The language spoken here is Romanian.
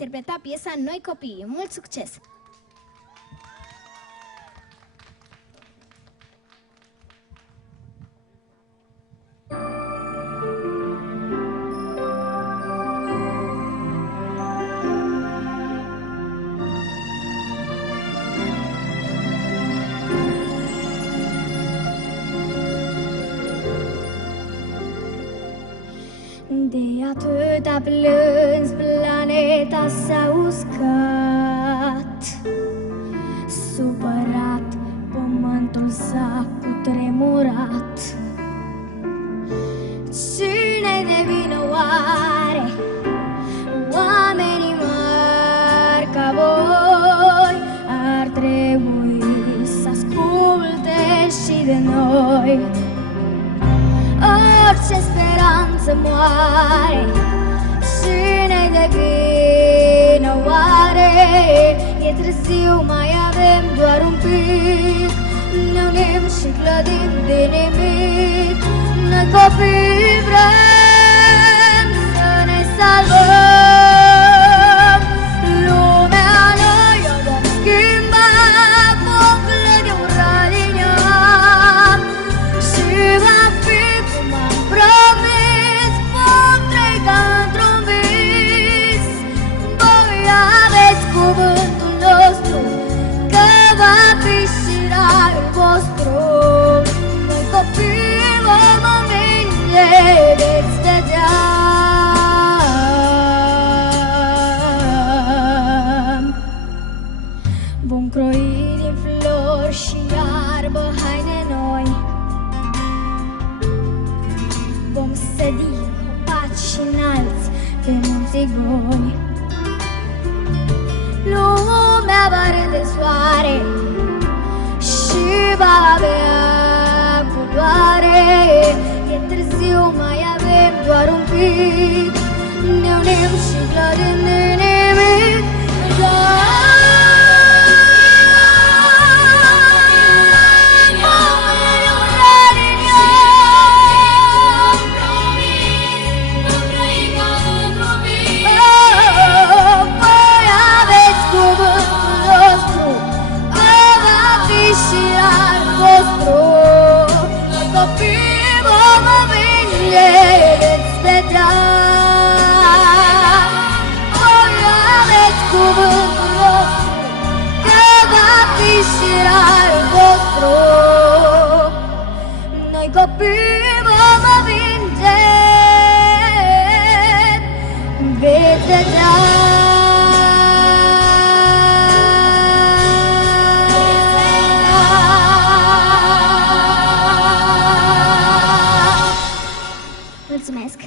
interpreta piesa Noi Copii. Mult succes! De atâta plâns, planeta s-a uscat. Supărat, pământul s-a cutremurat. Cine-i de vină oare? Oamenii mari ca voi ar trebui să asculte și de noi. Orice speranță moare, cine-i de vină oare? E târziu, mai avem doar un pic, ne unim și clădim din nimic. Noi copii vrem să ne salvăm lumea, noi o vom schimba, vom clădi un radinian și va fi cum am promis, vom trăi ca într-un vis. Voi aveți cuvântul nostru, că va fi și raiul vostru. Noi copii vom învinge, veți vedea. Vom croi din flori și iarbă haine noi, vom sădi copaci și înalți pe munții goi. Lumea va râde soare și va avea culoare. E târziu, mai avem doar un pic, ne unim și clădim din nimic. Noi copii vom învinge, veți vedea. Mulțumesc!